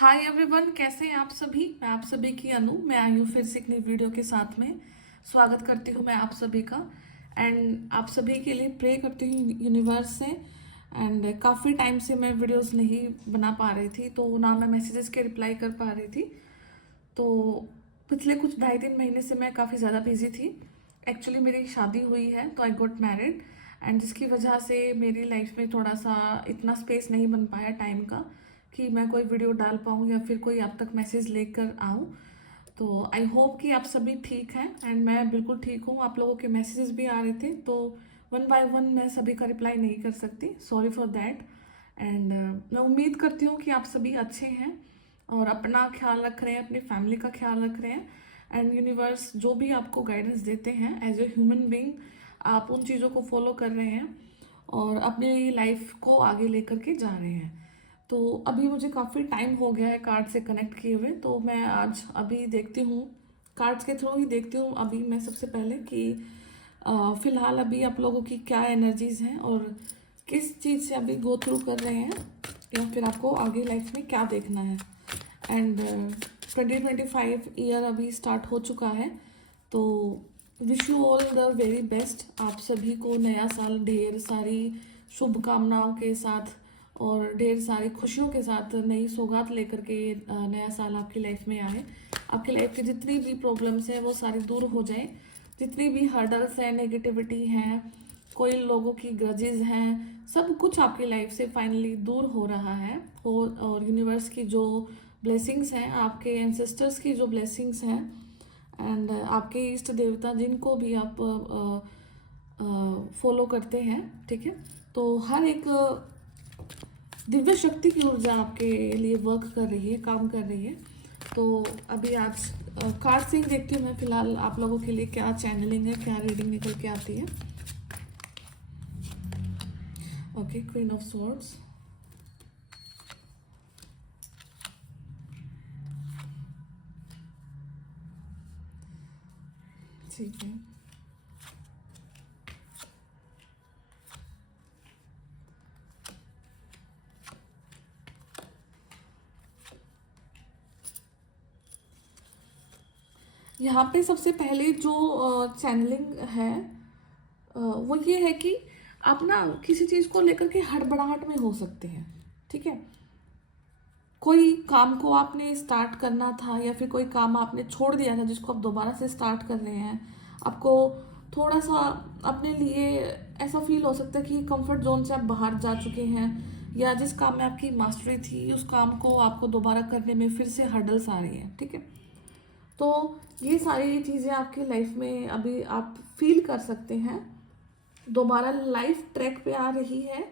Hi everyone, कैसे हैं आप सभी। मैं आप सभी की अनु, मैं आई हूँ फिर से एक नई वीडियो के साथ में। स्वागत करती हूँ मैं आप सभी का। एंड आप सभी के लिए प्रे करती हूँ यूनिवर्स से। एंड काफ़ी टाइम से मैं वीडियोस नहीं बना पा रही थी, तो ना मैं मैसेजेस के रिप्लाई कर पा रही थी। तो पिछले कुछ 2.5-3 महीने से मैं काफ़ी ज़्यादा बिजी थी। एक्चुअली मेरी शादी हुई है, तो आई गॉट मैरिड। एंड जिसकी वजह से मेरी लाइफ में थोड़ा सा इतना स्पेस नहीं बन पाया टाइम का कि मैं कोई वीडियो डाल पाऊँ या फिर कोई आप तक मैसेज लेकर आऊँ। तो आई होप कि आप सभी ठीक हैं एंड मैं बिल्कुल ठीक हूँ। आप लोगों के मैसेजेस भी आ रहे थे, तो वन बाय वन मैं सभी का रिप्लाई नहीं कर सकती, सॉरी फॉर दैट। एंड मैं उम्मीद करती हूँ कि आप सभी अच्छे हैं और अपना ख्याल रख रहे हैं, अपनी फैमिली का ख्याल रख रहे हैं। एंड यूनिवर्स जो भी आपको गाइडेंस देते हैं एज ए ह्यूमन बीइंग, आप उन चीज़ों को फॉलो कर रहे हैं और अपनी लाइफ को आगे लेकर के जा रहे हैं। तो अभी मुझे काफ़ी टाइम हो गया है कार्ड से कनेक्ट किए हुए, तो मैं आज अभी देखती हूँ, कार्ड्स के थ्रू ही देखती हूँ अभी मैं सबसे पहले कि फ़िलहाल अभी आप लोगों की क्या एनर्जीज़ हैं और किस चीज़ से अभी गो थ्रू कर रहे हैं या फिर आपको आगे लाइफ में क्या देखना है। एंड 2025 ईयर अभी स्टार्ट हो चुका है, तो wish you all the very best. आप सभी को नया साल ढेर सारी शुभकामनाओं के साथ और ढेर सारी खुशियों के साथ नई सौगात लेकर के नया साल आपकी लाइफ में आए। आपकी लाइफ की जितनी भी प्रॉब्लम्स हैं वो सारी दूर हो जाए। जितनी भी हर्डल्स हैं, नेगेटिविटी हैं, कोई लोगों की ग्रजेस हैं, सब कुछ आपकी लाइफ से फाइनली दूर हो रहा है। और यूनिवर्स की जो ब्लेसिंग्स हैं, आपके एंसेस्टर्स की जो ब्लेसिंग्स हैं एंड आपके इष्ट देवता जिनको भी आप फॉलो करते हैं, ठीक है, तो हर एक दिव्य शक्ति की ऊर्जा आपके लिए वर्क कर रही है, काम कर रही है। तो अभी आज कार्ड से ही देखती हूँ मैं फिलहाल आप लोगों के लिए क्या चैनलिंग है, क्या रीडिंग निकल के आती है। ओके, क्वीन ऑफ स्वॉर्ड्स, ठीक है। यहाँ पे सबसे पहले जो चैनलिंग है वो ये है कि आप ना किसी चीज़ को लेकर के हड़बड़ाहट में हो सकते हैं, ठीक है। कोई काम को आपने स्टार्ट करना था या फिर कोई काम आपने छोड़ दिया था जिसको आप दोबारा से स्टार्ट कर रहे हैं। आपको थोड़ा सा अपने लिए ऐसा फील हो सकता है कि कंफर्ट जोन से आप बाहर जा चुके हैं, या जिस काम में आपकी मास्टरी थी उस काम को आपको दोबारा करने में फिर से हर्डल्स आ रही हैं, ठीक है। तो ये सारी चीज़ें आपकी लाइफ में अभी आप फील कर सकते हैं। दोबारा लाइफ ट्रैक पे आ रही है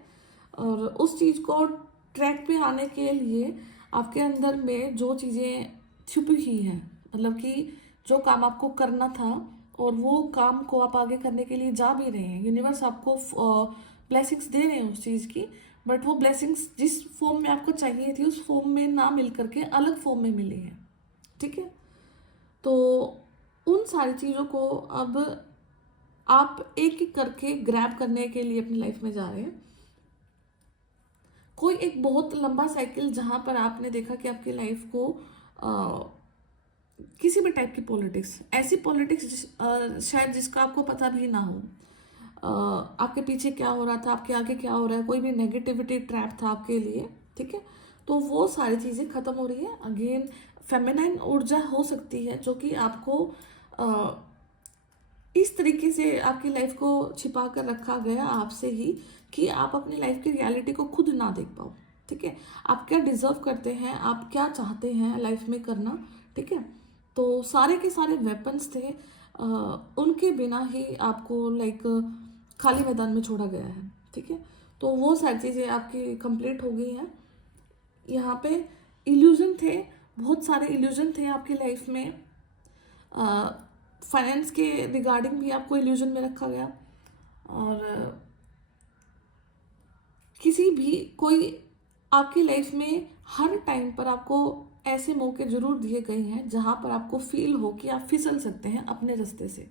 और उस चीज़ को ट्रैक पे आने के लिए आपके अंदर में जो चीज़ें छुपी हुई हैं, मतलब कि जो काम आपको करना था और वो काम को आप आगे करने के लिए जा भी रहे हैं, यूनिवर्स आपको ब्लेसिंग्स दे रहे हैं उस चीज़ की। बट वो ब्लेसिंग्स जिस फॉर्म में आपको चाहिए थी उस फॉर्म में ना मिल करके अलग फॉर्म में मिली है, ठीक है। तो उन सारी चीज़ों को अब आप एक एक करके ग्रैब करने के लिए अपनी लाइफ में जा रहे हैं। कोई एक बहुत लंबा साइकिल जहाँ पर आपने देखा कि आपकी लाइफ को किसी भी टाइप की पॉलिटिक्स, ऐसी पॉलिटिक्स शायद जिसका आपको पता भी ना हो, आपके पीछे क्या हो रहा था, आपके आगे क्या हो रहा है, कोई भी नेगेटिविटी ट्रैप था आपके लिए, ठीक है। तो वो सारी चीज़ें खत्म हो रही है। अगेन फेमिनाइन ऊर्जा हो सकती है जो कि आपको इस तरीके से आपकी लाइफ को छिपा कर रखा गया आपसे ही कि आप अपनी लाइफ की रियलिटी को खुद ना देख पाओ, ठीक है। आप क्या डिजर्व करते हैं, आप क्या चाहते हैं लाइफ में करना, ठीक है। तो सारे के सारे वेपन्स थे, उनके बिना ही आपको लाइक खाली मैदान में छोड़ा गया है, ठीक है। तो वो सारी चीज़ें आपकी कंप्लीट हो गई हैं। यहाँ पे इल्यूजन थे, बहुत सारे इल्यूजन थे आपकी लाइफ में। फाइनेंस के रिगार्डिंग भी आपको इल्यूजन में रखा गया, और किसी भी कोई आपकी लाइफ में हर टाइम पर आपको ऐसे मौके जरूर दिए गए हैं जहाँ पर आपको फील हो कि आप फिसल सकते हैं अपने रास्ते से।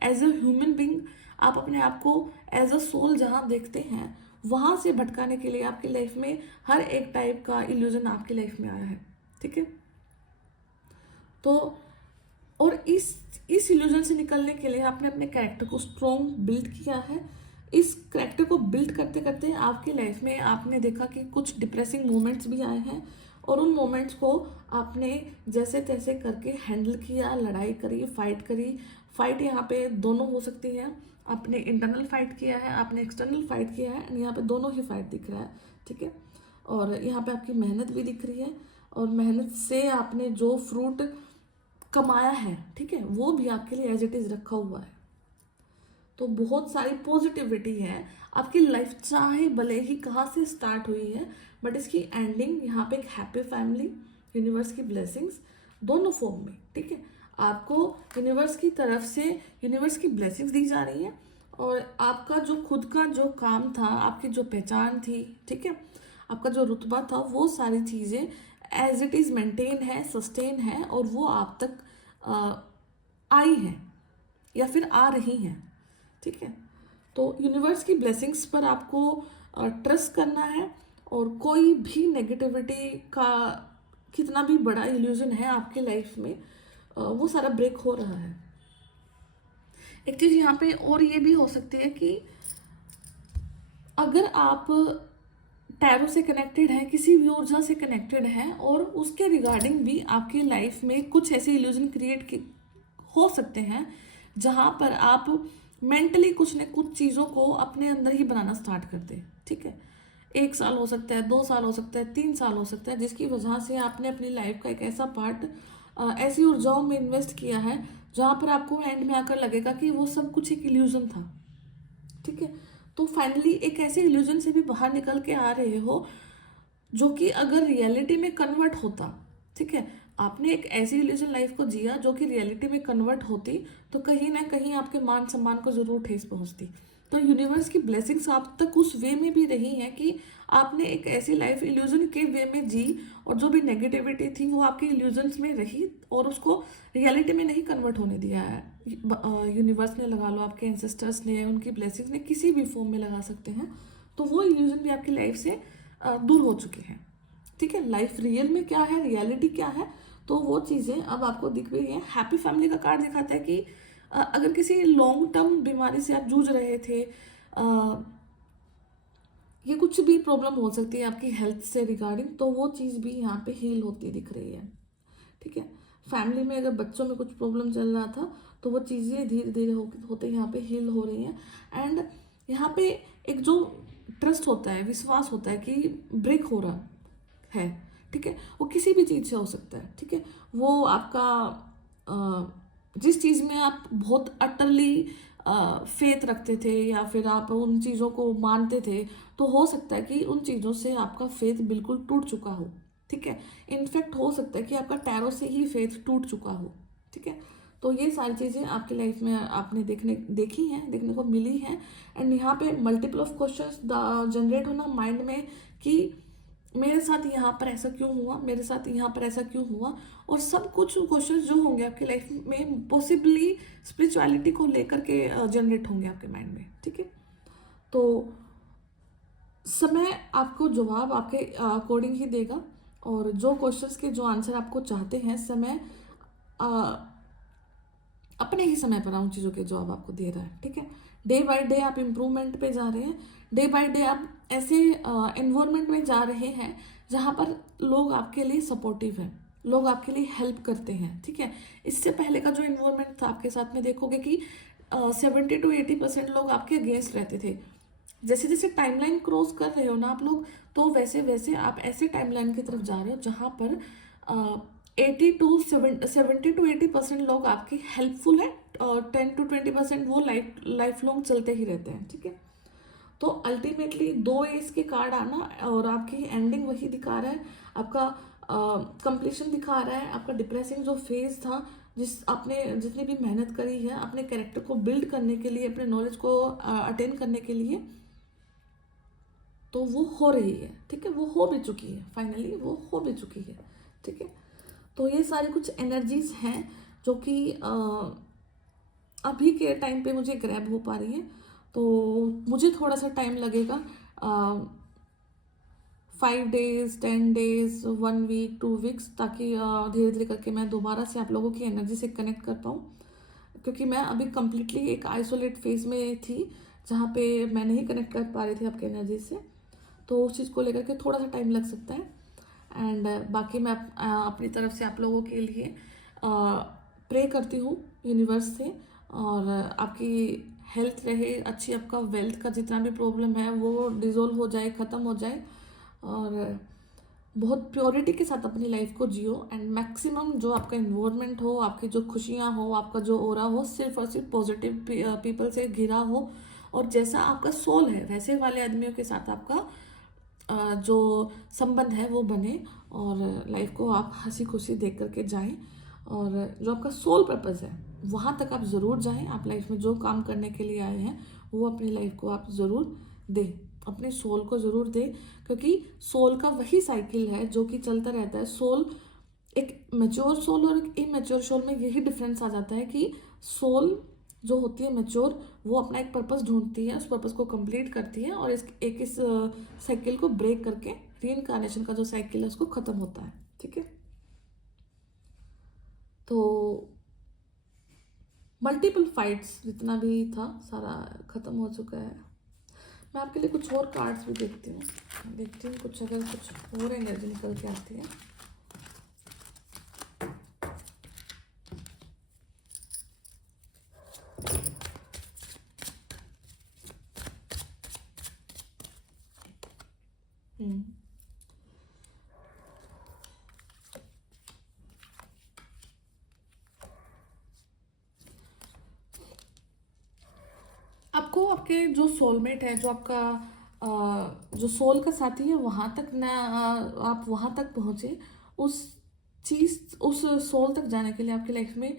एज अ ह्यूमन बींग आप अपने आप को एज अ सोल जहाँ देखते हैं वहाँ से भटकाने के लिए आपकी लाइफ में हर एक टाइप का इल्यूजन आपकी लाइफ में आया है, ठीक है। तो और इस इल्यूजन से निकलने के लिए आपने अपने कैरेक्टर को स्ट्रॉन्ग बिल्ड किया है। इस कैरेक्टर को बिल्ड करते करते आपकी लाइफ में आपने देखा कि कुछ डिप्रेसिंग मोमेंट्स भी आए हैं, और उन मोमेंट्स को आपने जैसे तैसे करके हैंडल किया, लड़ाई करी, फाइट करी। फाइट यहाँ पे दोनों हो सकती है, आपने इंटरनल फाइट किया है, आपने एक्सटर्नल फाइट किया है, यहाँ पे दोनों ही फाइट दिख रहा है, ठीक है। और यहाँ पे आपकी मेहनत भी दिख रही है, और मेहनत से आपने जो फ्रूट कमाया है, ठीक है, वो भी आपके लिए एज इट इज रखा हुआ है। तो बहुत सारी पॉजिटिविटी है आपकी लाइफ, चाहे भले ही कहाँ से स्टार्ट हुई है, बट इसकी एंडिंग यहाँ पे एक हैप्पी फैमिली, यूनिवर्स की ब्लेसिंग्स दोनों फॉर्म में, ठीक है। आपको यूनिवर्स की तरफ से यूनिवर्स की ब्लेसिंग्स दी जा रही है, और आपका जो खुद का जो काम था, आपकी जो पहचान थी, ठीक है, आपका जो रुतबा था, वो सारी चीज़ें एज इट इज़ मेंटेन है, सस्टेन है, और वो आप तक आई है या फिर आ रही हैं, ठीक है। तो यूनिवर्स की ब्लेसिंग्स पर आपको ट्रस्ट करना है, और कोई भी नेगेटिविटी का कितना भी बड़ा इल्यूजन है आपकी लाइफ में, वो सारा ब्रेक हो रहा है। एक चीज़ यहाँ पे और ये भी हो सकती है कि अगर आप टैरो से कनेक्टेड है, किसी भी ऊर्जा से कनेक्टेड है, और उसके रिगार्डिंग भी आपकी लाइफ में कुछ ऐसे इल्यूजन क्रिएट हो सकते हैं जहाँ पर आप मेंटली कुछ न कुछ चीज़ों को अपने अंदर ही बनाना स्टार्ट कर दें, ठीक है। 1 साल हो सकता है, 2 साल हो सकता है, 3 साल हो सकता है, जिसकी वजह से आपने अपनी लाइफ का एक ऐसा पार्ट ऐसी ऊर्जाओं में इन्वेस्ट किया है जहाँ पर आपको एंड में आकर लगेगा कि वो सब कुछ एक इल्यूजन था, ठीक है। तो फाइनली एक ऐसे इल्यूजन से भी बाहर निकल के आ रहे हो जो कि अगर रियलिटी में कन्वर्ट होता, ठीक है, आपने एक ऐसी इल्यूजन लाइफ को जिया जो कि रियलिटी में कन्वर्ट होती, तो कहीं ना कहीं आपके मान सम्मान को जरूर ठेस पहुंचती। तो यूनिवर्स की ब्लेसिंग्स आप तक उस वे में भी रही हैं कि आपने एक ऐसी लाइफ इल्यूजन के वे में जी, और जो भी नेगेटिविटी थी वो आपके इल्यूजन्स में रही, और उसको रियलिटी में नहीं कन्वर्ट होने दिया है। यूनिवर्स ने लगा लो, आपके एंसेस्टर्स ने, उनकी ब्लेसिंग्स ने, किसी भी फॉर्म में लगा सकते हैं, तो वो इल्यूजन भी आपकी लाइफ से दूर हो चुके हैं, ठीक है। लाइफ रियल में क्या है, रियलिटी क्या है, तो वो चीज़ें अब आपको दिख रही हैं। हैप्पी फैमिली का कार्ड दिखाता है कि अगर किसी लॉन्ग टर्म बीमारी से आप जूझ रहे थे, ये कुछ भी प्रॉब्लम हो सकती है आपकी हेल्थ से रिगार्डिंग, तो वो चीज़ भी यहाँ पे हील होती दिख रही है, ठीक है। फैमिली में अगर बच्चों में कुछ प्रॉब्लम चल रहा था, तो वो चीज़ें धीरे धीरे होते यहाँ पे हील हो रही हैं। एंड यहाँ पे एक जो ट्रस्ट होता है, विश्वास होता है कि ब्रेक हो रहा है, ठीक है, वो किसी भी चीज़ से हो सकता है, ठीक है। वो आपका जिस चीज़ में आप बहुत अटरली फेथ रखते थे, या फिर आप उन चीज़ों को मानते थे, तो हो सकता है कि उन चीज़ों से आपका फेथ बिल्कुल टूट चुका हो, ठीक है। इनफैक्ट हो सकता है कि आपका टैरो से ही फेथ टूट चुका हो, ठीक है। तो ये सारी चीज़ें आपकी लाइफ में आपने देखने को मिली हैं। एंड यहाँ पे मल्टीपल ऑफ क्वेश्चंस जनरेट होना माइंड में कि मेरे साथ यहाँ पर ऐसा क्यों हुआ, मेरे साथ यहाँ पर ऐसा क्यों हुआ, और सब कुछ क्वेश्चंस जो होंगे आपकी लाइफ में पॉसिबली स्पिरिचुअलिटी को लेकर के जनरेट होंगे आपके माइंड में, ठीक है। तो समय आपको जवाब आपके अकॉर्डिंग ही देगा, और जो क्वेश्चंस के जो आंसर आपको चाहते हैं, समय अपने ही समय पर उन चीज़ों के जवाब आपको दे रहा है, ठीक है। डे बाय डे आप इम्प्रूवमेंट पे जा रहे हैं, डे बाय डे आप ऐसे एनवायरनमेंट में जा रहे हैं जहाँ पर लोग आपके लिए सपोर्टिव हैं, लोग आपके लिए हेल्प करते हैं, ठीक है। इससे पहले का जो इन्वायरमेंट था आपके साथ में, देखोगे कि 70 to 80% लोग आपके अगेंस्ट रहते थे। जैसे जैसे टाइमलाइन क्रॉस कर रहे हो ना आप लोग, तो वैसे वैसे आप ऐसे टाइमलाइन की तरफ जा रहे हो जहाँ पर 70 to 80% लोग आपके हेल्पफुल हैं, और 10 to 20% वो लाइफ लॉन्ग चलते ही रहते हैं, ठीक है। तो अल्टीमेटली 2 एस के कार्ड आना और आपकी एंडिंग वही दिखा रहा है, आपका कंप्लीशन दिखा रहा है, आपका डिप्रेसिंग जो फेज था, जितनी भी मेहनत करी है अपने कैरेक्टर को बिल्ड करने के लिए, अपने नॉलेज को अटेन करने के लिए, तो वो हो रही है, ठीक है। वो हो भी चुकी है, फाइनली वो हो भी चुकी है, ठीक है। तो ये सारी कुछ एनर्जीज हैं जो कि अभी के टाइम पे मुझे ग्रैब हो पा रही है, तो मुझे थोड़ा सा टाइम लगेगा 5 days, 10 days, 1 week, 2 weeks, ताकि धीरे धीरे करके मैं दोबारा से आप लोगों की एनर्जी से कनेक्ट कर पाऊँ, क्योंकि मैं अभी कम्प्लीटली एक आइसोलेट फेज में थी जहाँ पे मैं नहीं कनेक्ट कर पा रही थी आपकी एनर्जी से। तो उस चीज़ को लेकर के थोड़ा सा टाइम लग सकता है। एंड बाकी मैं अपनी तरफ से आप लोगों के लिए प्रे करती हूँ यूनिवर्स से, और आपकी हेल्थ रहे अच्छी, आपका वेल्थ का जितना भी प्रॉब्लम है वो डिज़ोल्व हो जाए, ख़त्म हो जाए, और बहुत प्योरिटी के साथ अपनी लाइफ को जियो। एंड मैक्सिमम जो आपका इन्वायरमेंट हो, आपकी जो खुशियाँ हो, आपका जो ओरा हो, सिर्फ और सिर्फ पॉजिटिव पीपल से घिरा हो, और जैसा आपका सोल है वैसे वाले आदमियों के साथ आपका जो संबंध है वो बने, और लाइफ को आप हंसी खुशी देख करके जाएं, और जो आपका सोल पर्पस है वहाँ तक आप ज़रूर जाएं। आप लाइफ में जो काम करने के लिए आए हैं वो अपनी लाइफ को आप ज़रूर दें, अपने सोल को ज़रूर दें, क्योंकि सोल का वही साइकिल है जो कि चलता रहता है। सोल, एक मैच्योर सोल और एक इमेच्योर सोल में यही डिफरेंस आ जाता है कि सोल जो होती है मैच्योर, वो अपना एक पर्पस ढूंढती है, उस पर्पस को कंप्लीट करती है, और इस साइकिल को ब्रेक करके रीइंकार्नेशन का जो साइकिल है उसको ख़त्म होता है। ठीक है, तो मल्टीपल फाइट्स जितना भी था सारा ख़त्म हो चुका है। मैं आपके लिए कुछ और कार्ड्स भी देखती हूँ कुछ, अगर कुछ और एनर्जी निकल के आती है। आपको आपके जो सोलमेट है, जो आपका जो सोल का साथी है, वहाँ तक ना आप वहाँ तक पहुँचे, उस उस सोल तक जाने के लिए आपकी लाइफ में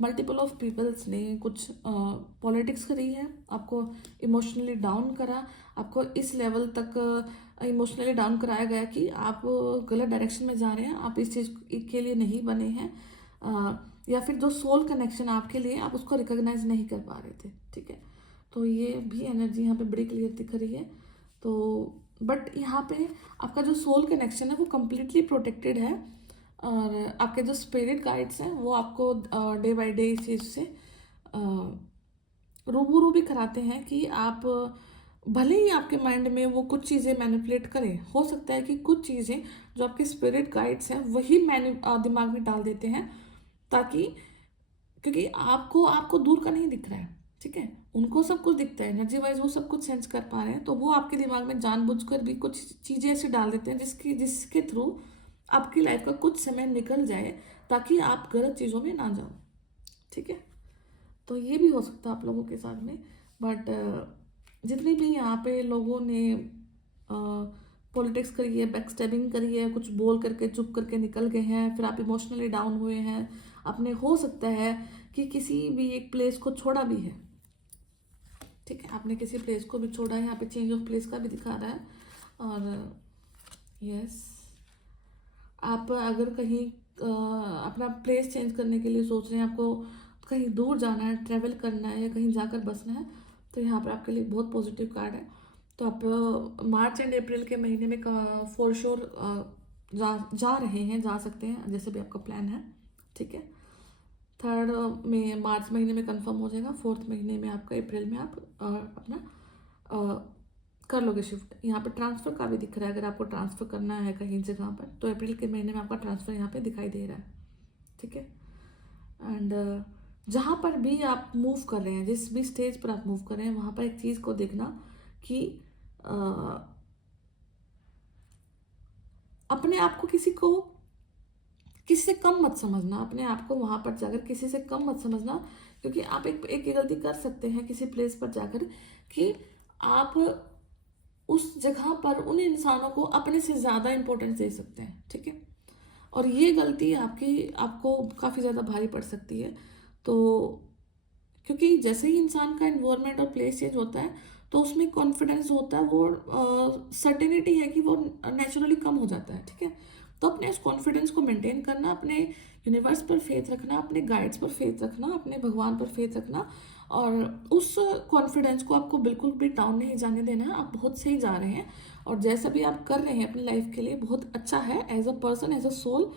मल्टीपल ऑफ पीपल्स ने कुछ पॉलिटिक्स करी है, आपको इमोशनली डाउन करा, आपको इस लेवल तक इमोशनली डाउन कराया गया कि आप गलत डायरेक्शन में जा रहे हैं, आप इस चीज़ के लिए नहीं बने हैं, या फिर जो सोल कनेक्शन आपके लिए, आप उसको रिकॉग्नाइज नहीं कर पा रहे थे। ठीक है, तो ये भी एनर्जी यहाँ पे बड़ी क्लियर दिख रही है। तो बट यहाँ पे आपका जो सोल कनेक्शन है वो कम्प्लीटली प्रोटेक्टेड है, और आपके जो स्पिरिट गाइड्स हैं वो आपको डे बाय डे इस चीज़ से रूबरू भी कराते हैं कि आप भले ही आपके माइंड में वो कुछ चीज़ें मैनिपुलेट करें, हो सकता है कि कुछ चीज़ें जो आपके स्पिरिट गाइड्स हैं वही दिमाग में डाल देते हैं, ताकि क्योंकि आपको दूर का नहीं दिख रहा है। ठीक है, उनको सब कुछ दिखता है, एनर्जी वाइज वो सब कुछ सेंस कर पा रहे हैं, तो वो आपके दिमाग में जानबूझकर भी कुछ चीज़ें ऐसे डाल देते हैं जिसके थ्रू आपकी लाइफ का कुछ समय निकल जाए, ताकि आप गलत चीज़ों में ना जाओ। ठीक है, तो ये भी हो सकता है आप लोगों के साथ में। बट जितने भी यहाँ पे लोगों ने पॉलिटिक्स करी है, बैकस्टैबिंग करी है, कुछ बोल करके चुप करके निकल गए हैं, फिर आप इमोशनली डाउन हुए हैं, आपने हो सकता है कि किसी भी एक प्लेस को छोड़ा भी है। ठीक है, आपने किसी प्लेस को भी छोड़ा है, यहाँ पे चेंज ऑफ प्लेस का भी दिखा रहा है। और यस, आप अगर कहीं अपना प्लेस चेंज करने के लिए सोच रहे हैं, आपको कहीं दूर जाना है, ट्रैवल करना है, या कहीं जाकर बसना है, तो यहाँ पर आपके लिए बहुत पॉजिटिव कार्ड है। तो आप मार्च एंड अप्रैल के महीने में फॉर श्योर जा रहे हैं, जा सकते हैं, जैसे भी आपका प्लान है। ठीक है, 3rd में मार्च महीने में कंफर्म हो जाएगा, 4th महीने में आपका अप्रैल में आप अपना कर लोगे शिफ्ट। यहाँ पे ट्रांसफ़र का भी दिख रहा है, अगर आपको ट्रांसफ़र करना है कहीं जगह पर, तो अप्रैल के महीने में आपका ट्रांसफ़र यहाँ पे दिखाई दे रहा है। ठीक है, एंड जहाँ पर भी आप मूव कर रहे हैं, जिस भी स्टेज पर आप मूव कर रहे हैं, वहाँ पर एक चीज़ को देखना कि अपने आप को किसी से कम मत समझना, अपने आप को वहाँ पर जाकर किसी से कम मत समझना, क्योंकि आप एक गलती कर सकते हैं किसी प्लेस पर जाकर कि आप उस जगह पर उन इंसानों को अपने से ज़्यादा इम्पोर्टेंस दे सकते हैं। ठीक है, और ये गलती आपको काफ़ी ज़्यादा भारी पड़ सकती है। तो क्योंकि जैसे ही इंसान का इन्वायरमेंट और प्लेस चेंज होता है, तो उसमें कॉन्फिडेंस होता है, वो सर्टेनिटी है कि वो नेचुरली कम हो जाता है, ठीक है। तो अपने इस कॉन्फिडेंस को मेंटेन करना, अपने यूनिवर्स पर फेथ रखना, अपने गाइड्स पर फेथ रखना, अपने भगवान पर फेथ रखना, और उस कॉन्फिडेंस को आपको बिल्कुल भी डाउन नहीं जाने देना है। आप बहुत सही जा रहे हैं, और जैसा भी आप कर रहे हैं अपनी लाइफ के लिए बहुत अच्छा है। As a person, as a soul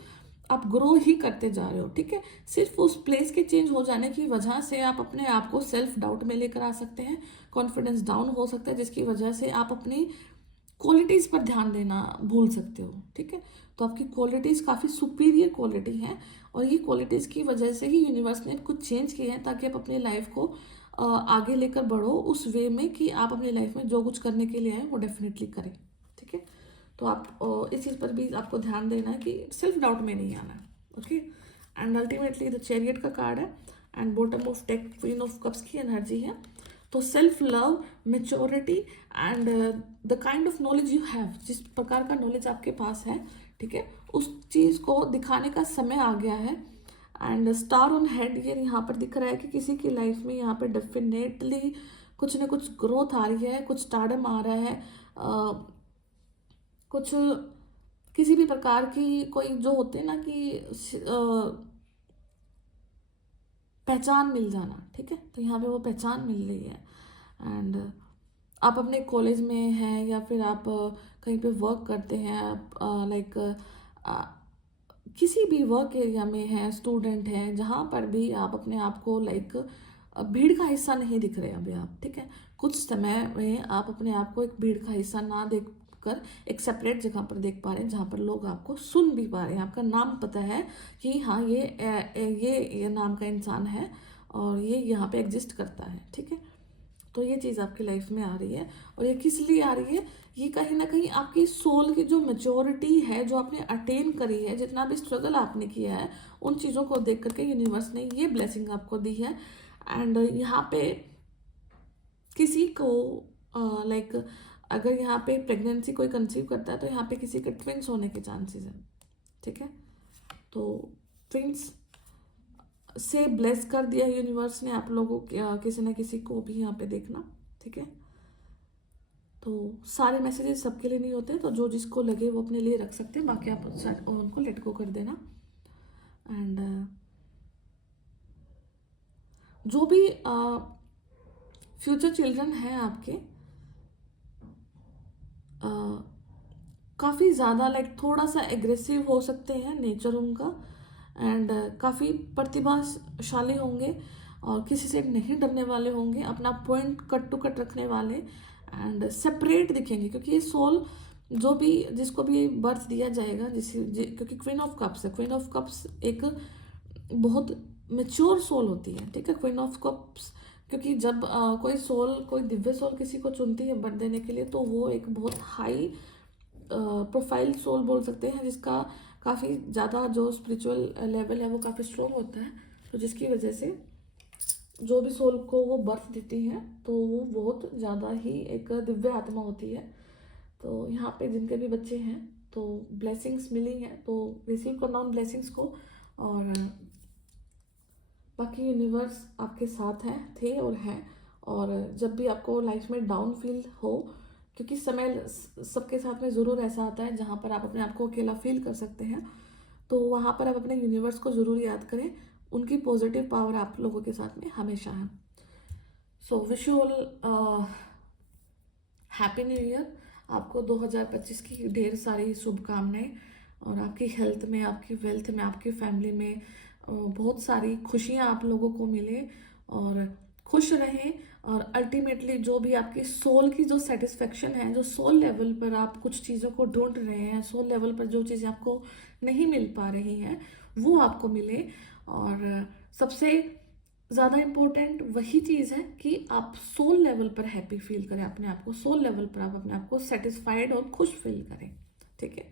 आप ग्रो ही करते जा रहे हो, ठीक है। सिर्फ उस प्लेस के चेंज हो जाने की वजह से आप अपने आप को सेल्फ डाउट में लेकर आ सकते हैं, कॉन्फिडेंस डाउन हो सकता है, जिसकी वजह से आप अपनी क्वालिटीज़ पर ध्यान देना भूल सकते हो, ठीक है। तो आपकी क्वालिटीज़ काफ़ी सुपीरियर क्वालिटी हैं, और ये क्वालिटीज़ की वजह से ही यूनिवर्स ने कुछ चेंज किए हैं, ताकि आप अपनी लाइफ को आगे लेकर बढ़ो उस वे में कि आप अपनी लाइफ में जो कुछ करने के लिए आए वो डेफिनेटली करें, ठीक है। तो आप इस चीज़ पर भी आपको ध्यान देना है कि सेल्फ डाउट में नहीं आना है, okay. And ultimately the chariot का कार्ड है, and bottom of deck queen of cups की एनर्जी है। तो self love, maturity and the kind of knowledge you have, जिस प्रकार का नॉलेज आपके पास है, ठीक है, उस चीज़ को दिखाने का समय आ गया है। एंड स्टार ऑन हेड, ये यहाँ पर दिख रहा है कि किसी की लाइफ में यहाँ पर डेफिनेटली कुछ ना कुछ ग्रोथ आ रही है, कुछ स्टारडम आ रहा है, कुछ किसी भी प्रकार की कोई जो होते हैं ना कि पहचान मिल जाना, ठीक है। तो यहाँ पे वो पहचान मिल रही है। एंड आप अपने कॉलेज में हैं, या फिर आप कहीं पे वर्क करते हैं, आप लाइक किसी भी वर्क एरिया में हैं, स्टूडेंट हैं, जहाँ पर भी आप अपने आप को लाइक भीड़ का हिस्सा नहीं दिख रहे अभी आप, ठीक है। कुछ समय में आप अपने आप को एक भीड़ का हिस्सा ना देख कर एक सेपरेट जगह पर देख पा रहे हैं, जहाँ पर लोग आपको सुन भी पा रहे हैं, आपका नाम पता है कि हाँ ये नाम का इंसान है, और ये यहाँ पे एग्जिस्ट करता है, ठीक है। तो ये चीज़ आपकी लाइफ में आ रही है, और ये किस लिए आ रही है, ये कहीं ना कहीं आपकी सोल की जो मेच्योरिटी है, जो आपने अटेन करी है, जितना भी स्ट्रगल आपने किया है, उन चीज़ों को देख करके यूनिवर्स ने ये ब्लेसिंग आपको दी है। एंड यहाँ पे किसी को लाइक अगर यहाँ पे प्रेगनेंसी कोई कंसीव करता है, तो यहाँ पे किसी के ट्विंस होने के चांसेस हैं, ठीक है। तो ट्विंस से ब्लेस कर दिया यूनिवर्स ने आप लोगों किसी न किसी को भी यहाँ पे देखना, ठीक है। तो सारे मैसेजेस सबके लिए नहीं होते, तो जो जिसको लगे वो अपने लिए रख सकते हैं, बाकी आप उनको लेट गो कर देना। एंड जो भी फ्यूचर चिल्ड्रन हैं आपके, काफ़ी ज़्यादा लाइक थोड़ा सा एग्रेसिव हो सकते हैं नेचर उनका, एंड काफ़ी प्रतिभाशाली होंगे, और किसी से नहीं डरने वाले होंगे, अपना पॉइंट कट टू कट रखने वाले, एंड सेपरेट दिखेंगे, क्योंकि ये सोल जो भी जिसको भी बर्थ दिया जाएगा, क्योंकि क्वीन ऑफ कप्स है, क्वीन ऑफ कप्स एक बहुत मेच्योर सोल होती है, ठीक है, क्वीन ऑफ कप्स। क्योंकि जब कोई दिव्य सोल किसी को चुनती है बर्थ देने के लिए, तो वो एक बहुत हाई प्रोफाइल सोल बोल सकते हैं, जिसका काफ़ी ज़्यादा जो स्पिरिचुअल लेवल है वो काफ़ी स्ट्रॉन्ग होता है। तो जिसकी वजह से जो भी सोल को वो बर्थ देती हैं, तो वो बहुत ज़्यादा ही एक दिव्य आत्मा होती है। तो यहाँ पे जिनके भी बच्चे हैं, तो ब्लेसिंग्स मिली हैं, तो रिसीव करना उन ब्लेसिंग्स को, और बाकी यूनिवर्स आपके साथ हैं, थे और हैं। और जब भी आपको लाइफ में डाउन फील हो, क्योंकि समय सबके साथ में ज़रूर ऐसा आता है जहाँ पर आप अपने आप को अकेला फील कर सकते हैं, तो वहाँ पर आप अपने यूनिवर्स को ज़रूर याद करें, उनकी पॉजिटिव पावर आप लोगों के साथ में हमेशा है। So wish you all happy new year. आपको 2025 की ढेर सारी शुभकामनाएं, और आपकी हेल्थ में, आपकी वेल्थ में, आपकी फैमिली में बहुत सारी खुशियां आप लोगों को मिले, और खुश रहें। और अल्टीमेटली जो भी आपकी सोल की जो सेटिस्फेक्शन है, जो सोल लेवल पर आप कुछ चीज़ों को ढूंढ रहे हैं, सोल लेवल पर जो चीज़ें आपको नहीं मिल पा रही हैं, वो आपको मिले। और सबसे ज़्यादा इम्पोर्टेंट वही चीज़ है कि आप सोल लेवल पर हैप्पी फील करें अपने आप को, सोल लेवल पर आप अपने आप को सेटिस्फाइड और खुश फील करें, ठीक है।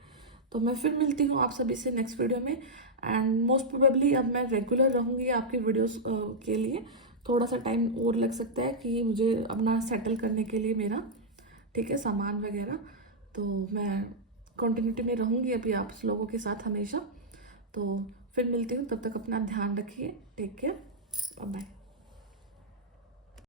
तो मैं फिर मिलती हूँ आप सभी से नेक्स्ट वीडियो में, एंड मोस्ट प्रोबेबली अब मैं रेगुलर रहूँगी आपकी वीडियोस के लिए। थोड़ा सा टाइम और लग सकता है कि मुझे अपना सेटल करने के लिए मेरा, ठीक है, सामान वगैरह। तो मैं कंटिन्यूटी में रहूँगी अभी आप लोगों के साथ हमेशा। तो फिर मिलती हूँ, तब तक अपना ध्यान रखिए, टेक केयर, बाय।